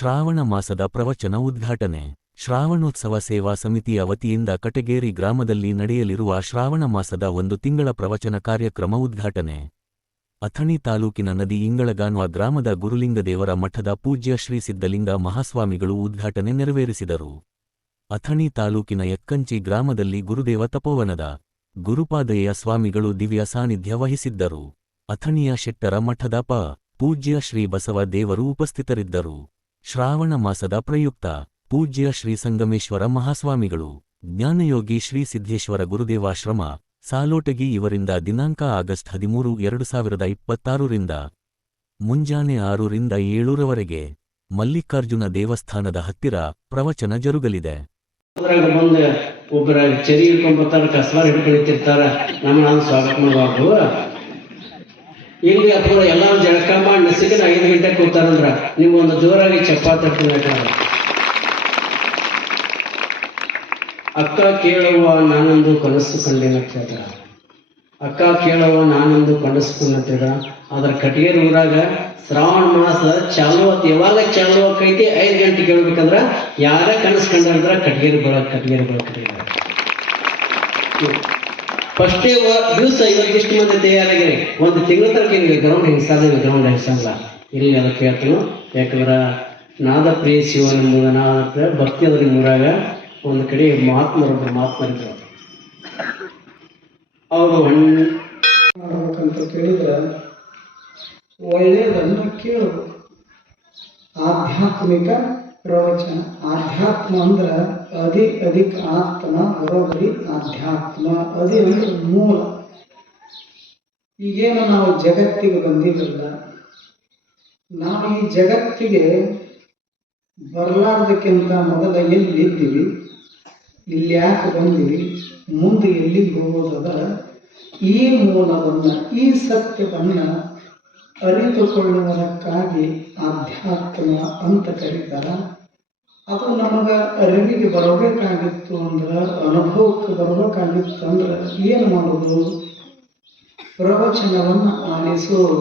ಶ್ರಾವಣ ಮಾಸದ ಪ್ರವಚನ ಉದ್ಘಾಟನೆ. ಶ್ರಾವಣೋತ್ಸವ ಸೇವಾ ಸಮಿತಿಯ ವತಿಯಿಂದ ಕಟಗೇರಿ ಗ್ರಾಮದಲ್ಲಿ ನಡೆಯಲಿರುವ ಶ್ರಾವಣ ಮಾಸದ 1 ತಿಂಗಳ ಪ್ರವಚನ ಕಾರ್ಯಕ್ರಮ ಉದ್ಘಾಟನೆ. ಅಥಣಿ ತಾಲೂಕಿನ ನದಿ ಇಂಗಳಗಾನ್ವ ಗ್ರಾಮದ ಗುರುಲಿಂಗದೇವರ ಮಠದ ಪೂಜ್ಯ ಶ್ರೀ ಸಿದ್ಧಲಿಂಗ ಮಹಾಸ್ವಾಮಿಗಳು ಉದ್ಘಾಟನೆ ನೆರವೇರಿಸಿದರು. ಅಥಣಿ ತಾಲೂಕಿನ ಯಕ್ಕಂಚಿ ಗ್ರಾಮದಲ್ಲಿ ಗುರುದೇವ ತಪೋವನದ ಗುರುಪಾದಯ್ಯ ಸ್ವಾಮಿಗಳು ದಿವ್ಯ ಸಾನ್ನಿಧ್ಯ ವಹಿಸಿದ್ದರು. ಅಥಣಿಯ ಶೆಟ್ಟರ ಮಠದ ಪೂಜ್ಯ ಶ್ರೀ ಬಸವ ದೇವರು ಉಪಸ್ಥಿತರಿದ್ದರು. ಶ್ರಾವಣ ಮಾಸದ ಪ್ರಯುಕ್ತ ಪೂಜ್ಯ ಶ್ರೀ ಸಂಗಮೇಶ್ವರ ಮಹಾಸ್ವಾಮಿಗಳು, ಜ್ಞಾನಯೋಗಿ ಶ್ರೀ ಸಿದ್ದೇಶ್ವರ ಗುರುದೇವಾಶ್ರಮ, ಸಾಲೋಟಗಿ ಇವರಿಂದ ದಿನಾಂಕ ಆಗಸ್ಟ್ 13, 2026ರಿಂದ ಮುಂಜಾನೆ 6 ರಿಂದ 7 ರವರೆಗೆ ಮಲ್ಲಿಕಾರ್ಜುನ ದೇವಸ್ಥಾನದ ಹತ್ತಿರ ಪ್ರವಚನ ಜರುಗಲಿದೆ. ಮುಂದೆ ಒಬ್ಬರ ಚರಿ ಹಿಡ್ಕೊಂಡ್ಬರ್ತಾರ, ಕಸವಾರ ಹಿಡ್ಕೊಂಡಿರ್ತಾರ, ನಮ್ಮನ್ನ ಸ್ವಾಗತ ಮಾಡಬಾರ್ದು. ಇಲ್ಲಿ ಅಥವಾ ಎಲ್ಲರೂ ಜಳಕ ಮಾಡಿ ನಸಿಕನ 5 ಗಂಟೆಗೆ ಕೂತಾರಂದ್ರ ನೀವು ಒಂದು ಜೋರಾಗಿ ಚಪ್ಪಾಳೆ ತಟ್ಟಬೇಕು. ಅಕ್ಕ ಕೇಳುವ ನಾನೊಂದು ಕನಸು ಕಂಡಿನತ್ತದ, ಅಕ್ಕ ಕೇಳುವ ನಾನೊಂದು ಕನಸು ಕಂಡತ್ತದ. ಅದ್ರ ಕಟಗೇರಿ ಊರಾಗ ಶ್ರಾವಣ ಮಾಸ ಚಾಲು ಆತ್. ಯಾವಾಗ ಚಾಲು ಆಕೈತಿ 5 ಗಂಟೆಗೆ ಕೇಳ್ಬೇಕಂದ್ರ ಯಾರ ಕನಸು ಕಂಡ್ರ ಕಟಗೇರಿ ಬೆಳಕ್ ಫಸ್ಟೇ ದಿವಸ ಇವಾಗ ಇಷ್ಟು ಮಂದಿ ತಯಾರಾಗಿರಿ. 1 ತಿಂಗಳ ತನಕ ನಿಮಗೆ ಗ್ರೌಂಡ್ ಹೆಂಗಸಲ್ಲ ಇಲ್ಲಿ ಅದಕ್ಕೆ ಹೇಳ್ತೀನಿ. ಯಾಕಂದ್ರ ನಾದ ಪ್ರಿಯ ಶಿವನ ನಾದ ಭಕ್ತಿ ಅದ್ರ ಊರಾಗ ಒಂದು ಕಡೆ ಮಹಾತ್ಮರಿದ್ರು. ಅವರು ಮಾಡ್ಬೇಕಂತ ಕೇಳಿದ್ರೆ ಒಳ್ಳೆಯದನ್ನು ಕೇಳಬೇಕು. ಆಧ್ಯಾತ್ಮಿಕ ಪ್ರವಚನ. ಆಧ್ಯಾತ್ಮ ಅಂದ್ರೆ ಅಧಿಕ ಆತ್ಮ ಬರೋಬರಿ ಆಧ್ಯಾತ್ಮ. ಅದಿ ಅಂದ್ರೆ ಮೂಲ. ಈಗೇನು ನಾವು ಜಗತ್ತಿಗೆ ಬಂದಿರಲಿಲ್ಲ, ನಾವು ಈ ಜಗತ್ತಿಗೆ ಬರಲಾರ್ದಕ್ಕಿಂತ ಮೊದಲ ಎಲ್ಲಿದ್ದೀವಿ, ಇಲ್ಲಿ ಯಾಕೆ ಬಂದಿವಿ, ಮುಂದೆ ಎಲ್ಲಿಗೆ ಹೋಗೋದದ, ಈ ಮೂಲವನ್ನು ಈ ಸತ್ಯವನ್ನು ಅರಿತುಕೊಳ್ಳುವುದಕ್ಕಾಗಿ ಆಧ್ಯಾತ್ಮ ಅಂತ ಕರೀತಾರ. ಅದು ನಮಗೆ ಅರಿವಿಗೆ ಬರಬೇಕಾಗಿತ್ತು ಅಂದ್ರೆ, ಅನುಭವಕ್ಕೆ ಬರಬೇಕಾಗಿತ್ತು ಅಂದ್ರೆ ಏನು ಮಾಡೋದು? ಪ್ರವಚನವನ್ನು ಆಲಿಸೋದು.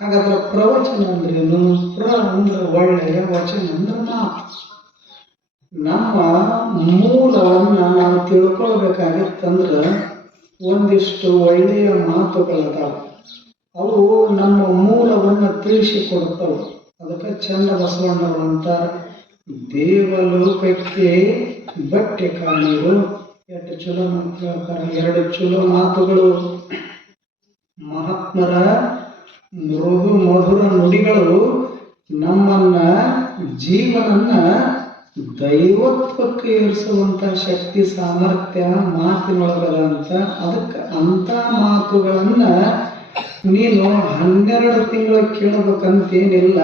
ಹಾಗಾದ್ರೆ ಪ್ರವಚನ ಅಂದ್ರೇನು? ಅಂದ್ರೆ ಒಳ್ಳೆಯ ವಚನ ಅಂದ್ರೆ ಮಾತು. ನಮ್ಮ ಮೂಲವನ್ನ ನಾವು ತಿಳ್ಕೊಳ್ಬೇಕಾಗಿತ್ತಂದ್ರೆ ಒಂದಿಷ್ಟು ಒಳ್ಳೆಯ ಮಾತುಗಳದಾವ. ಅವು ನಮ್ಮ ಮೂಲವನ್ನು ತಿಳಿಸಿಕೊಡ್ತವೆ. ಅದಕ್ಕೆ ಚನ್ನ ಬಸವಣ್ಣವರು ಅಂತಾರೆ, ದೇವಲೋಕಕ್ಕೆ ಬಟ್ಟೆ ಕಾಣಿರು. ಎಷ್ಟು ಚಲೋ ಮಾತು ಹೇಳ್ತಾರೆ. 2 ಚಲೋ ಮಾತುಗಳು. ಮಹಾತ್ಮರ ಮೃದು ಮಧುರ ನುಡಿಗಳು ನಮ್ಮನ್ನ ಜೀವನನ್ನ ದೈವತ್ವಕ್ಕೆ ಏರಿಸುವಂತ ಶಕ್ತಿ ಸಾಮರ್ಥ್ಯ ಮಾತಿನೊಳಗದ ಅಂತ. ಅದಕ್ಕೆ ಅಂತ ಮಾತುಗಳನ್ನ ನೀನು 12 ತಿಂಗಳು ಕೇಳಬೇಕಂತೇನಿಲ್ಲ.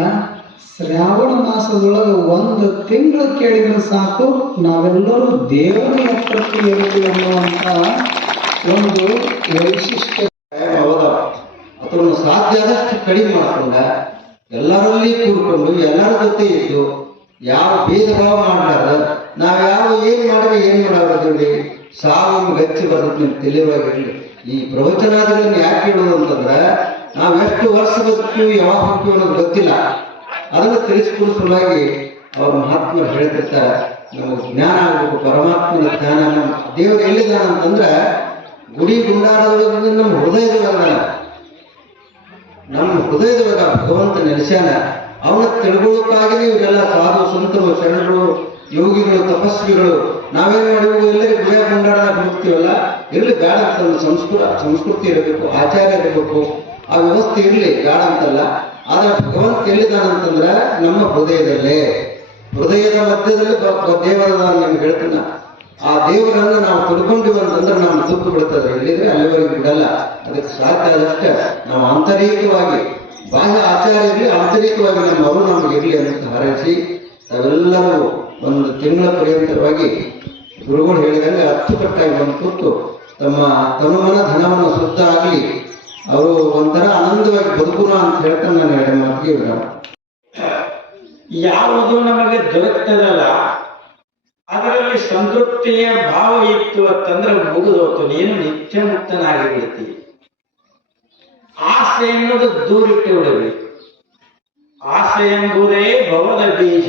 ಶ್ರಾವಣ ಮಾಸದೊಳಗೆ 1 ತಿಂಗಳು ಕೇಳಿದ್ರೆ ಸಾಕು, ನಾವೆಲ್ಲರೂ ದೇವರ ಹತ್ರಕ್ಕೆ ಏರುತ್ತೇವೆ ಅನ್ನುವಂತ ಒಂದು ವೈಶಿಷ್ಟ್ಯ ಅದನ್ನು ಸಾಧ್ಯ ಆದಷ್ಟು ಕಡಿಮೆ ಮಾಡ್ಕೊಂಡ ಎಲ್ಲರಲ್ಲಿ ಕೂಡ್ಕೊಂಡು ಎಲ್ಲರ ಜೊತೆ ಇದ್ದು ಯಾವ ಭೇದ ಭಾವ ಮಾಡಲಾರ ನಾವ್ ಯಾವ ಏನ್ ಮಾಡಿದ್ರೆ ಏನ್ ಮಾಡೋದ್ರಲ್ಲಿ ಸಾವು ಗಚ್ಚಿ ಬರೋದು ತಿಳಿಯುವಾಗಿರಲಿ. ಈ ಪ್ರವಚನಾದಿಗಳನ್ನು ಯಾಕೆ ಹೇಳೋದು ಅಂತಂದ್ರೆ ನಾವ್ ಎಷ್ಟು ವರ್ಷ ಬದುಕು ಯಾವಾಗ ಹೋಗ್ತೀವಿ ಅನ್ನೋದು ಗೊತ್ತಿಲ್ಲ. ಅದನ್ನು ತಿಳಿಸ್ಕೊಡೋ ಸಲುವಾಗಿ ಅವ್ರ ಮಹಾತ್ಮರು ಹೇಳ್ತಿರ್ತಾರೆ, ನಮಗೆ ಜ್ಞಾನ ಆಗಬೇಕು, ಪರಮಾತ್ಮನ ಜ್ಞಾನ. ನಮ್ಮ ದೇವರು ಎಲ್ಲಿದ್ದಾನ ಅಂತಂದ್ರೆ ಗುಡಿ ಗುಂಡಾರದೊಳಗೆ ನಮ್ಮ ಹೃದಯದೊಳಗ ಭಗವಂತ ನೆಲೆಸ್ಯಾನ. ಅವನ ತಿಳ್ಕೊಳ್ಳೋಕ್ಕಾಗಿ ಇವರೆಲ್ಲ ಸಾಧು ಸಂತರು, ಶರಣರು, ಯೋಗಿಗಳು, ತಪಸ್ವಿಗಳು ನಾವೇನ್ ಮಾಡಿದ್ವಿ, ಎಲ್ಲರಿಗೂ ಗುಡಿಯ ಗುಂಡಾರದಾಗ ಹೋಗ್ತೀವಲ್ಲ, ಇರ್ಲಿ ಬೇಡ ಅಂತ ಸಂಸ್ಕೃತಿ ಇರಬೇಕು, ಆಚಾರ ಇರಬೇಕು, ಆ ವ್ಯವಸ್ಥೆ ಇರಲಿ, ಬೇಡ ಅಂತಲ್ಲ. ಆದ್ರೆ ಭಗವಂತ ಎಲ್ಲಿದ್ದಾನಂತಂದ್ರೆ ನಮ್ಮ ಹೃದಯದಲ್ಲೇ, ಹೃದಯದ ಮಧ್ಯದಲ್ಲಿ ದೇವರ ನಿಮ್ಗೆ ಹೇಳ್ತಾನ. ಆ ದೇವರನ್ನ ನಾವು ತಿಳ್ಕೊಂಡಿವ ಅಂತಂದ್ರೆ ನಾವು ದುಃಖ ಬಿಡ್ತದೆ. ಹೇಳಿದ್ರೆ ಅಲ್ಲಿವರೆಗೆ ಬಿಡಲ್ಲ. ಅದಕ್ಕೆ ಸಾಧ್ಯ ಆದಷ್ಟೇ ನಾವು ಆಂತರಿಕವಾಗಿ, ಬಾಹ್ಯ ಆಚಾರ ಇರಲಿ, ಆಂತರಿಕವಾಗಿ ನಮ್ಮವರು ನಮ್ಗೆ ಇರಲಿ ಅಂತ ಹಾರೈಸಿ ತಾವೆಲ್ಲರೂ 1 ತಿಂಗಳ ಪರ್ಯಂತರವಾಗಿ ಗುರುಗಳು ಹೇಳಿದಂಗೆ ಅಚ್ಚುಕಟ್ಟಾಗಿ ಬಂದು ಕೂತು ತಮ್ಮ ತನುಮನ ಧನವನ್ನು ಶುದ್ಧ ಆಗಲಿ, ಅವರು ಒಂಥರ ಆನಂದವಾಗಿ ಬದುಕುನ ಅಂತ ಹೇಳ್ತಾನೆ. ನಾನು 2 ಮಾತಿಗೆ ವಿರಾಮ. ಯಾವುದು ನಮಗೆ ದೊರಕ್ತದಲ್ಲ ಅದರಲ್ಲಿ ಸಂತೃಪ್ತಿಯ ಭಾವ ಇತ್ತು ಅಂತಂದ್ರೆ ಮುಗಿದೋತು, ನೀನು ನಿತ್ಯ ಮುಕ್ತನಾಗಿ ಬಿಡ್ತೀವಿ. ಆಸೆ ಎನ್ನುವುದು ದೂರಿಟ್ಟು ಬಿಡಬೇಕು. ಆಸೆ ಎಂಬುದೇ ಭವದ ಬೀಜ.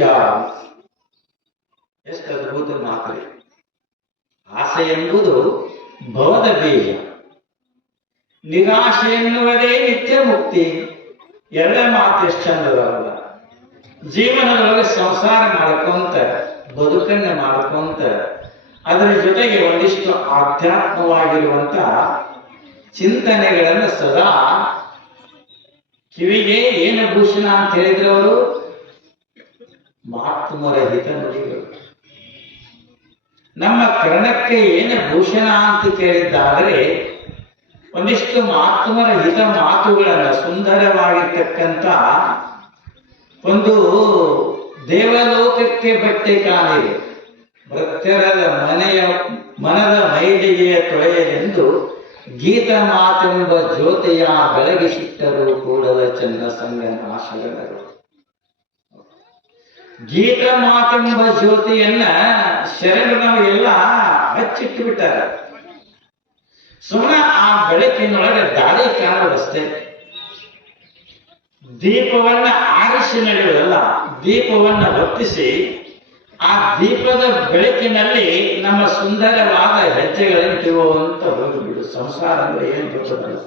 ಎಷ್ಟು ಅದ್ಭುತ ಮಾತು. ಆಸೆ ಎಂಬುದು ಭವದ ಬೀಜ, ನಿರಾಶೆ ಎನ್ನುವುದೇ ನಿತ್ಯ ಮುಕ್ತಿ. ಎರಡೇ ಮಾತು ಎಷ್ಟು ಚಂದದಲ್ಲ. ಜೀವನದೊಳಗೆ ಸಂಸಾರ ಮಾಡ್ಕೊಂತ ಬದುಕನ್ನ ಮಾಡ್ಕೊಂತ ಅದರ ಜೊತೆಗೆ ಒಂದಿಷ್ಟು ಆಧ್ಯಾತ್ಮವಾಗಿರುವಂತ ಚಿಂತನೆಗಳನ್ನು ಸದಾ ಕಿವಿಗೆ ಏನು ಭೂಷಣ ಅಂತ ಹೇಳಿದ್ರು ಅವರು? ಮಹಾತ್ಮರ ಹಿತ ನುಡಿಗಳು. ನಮ್ಮ ಕರ್ಣಕ್ಕೆ ಏನು ಭೂಷಣ ಅಂತ ಕೇಳಿದ್ದಾದರೆ ಒಂದಿಷ್ಟು ಮಹಾತ್ಮರ ಹಿತ ಮಾತುಗಳನ್ನ, ಸುಂದರವಾಗಿರ್ತಕ್ಕಂಥ ಒಂದು ದೇವಲೋಕಕ್ಕೆ ಬಟ್ಟೆ ಕಾಣಿದೆ, ಭಕ್ತರದ ಮನದ ಮೈಲಿಗೆಯ ತೊಳೆಯಲೆಂದು ಗೀತ ಮಾತೆಂಬ ಜ್ಯೋತಿಯ ಬೆಳಗಿಸಿಟ್ಟರು ಕೂಡಲ ಚಂದ ಸಂಗನಾಶಗಳು. ಗೀತ ಮಾತೆಂಬ ಜ್ಯೋತಿಯನ್ನ ಶರಣರವರೆಲ್ಲ ಹಚ್ಚಿಟ್ಟು ಬಿಟ್ಟಾರೆ. ಸುಮ್ಮನೆ ಆ ಬೆಳಕಿನೊಳಗೆ ದಾಳಿ ಕಾಣುವುದಷ್ಟೇ. ದೀಪವನ್ನ ಆರಿಸಿ ನಡೆಯುವುದಲ್ಲ, ದೀಪವನ್ನ ಹೊತ್ತಿಸಿ ಆ ದೀಪದ ಬೆಳಕಿನಲ್ಲಿ ನಮ್ಮ ಸುಂದರವಾದ ಹೆಜ್ಜೆಗಳಂತಿವೋ ಅಂತ ಹೋಗಿಬಿಡು. ಸಂಸಾರ ಅಂದ್ರೆ ಏನು ಗೊತ್ತದಲ್ಲ.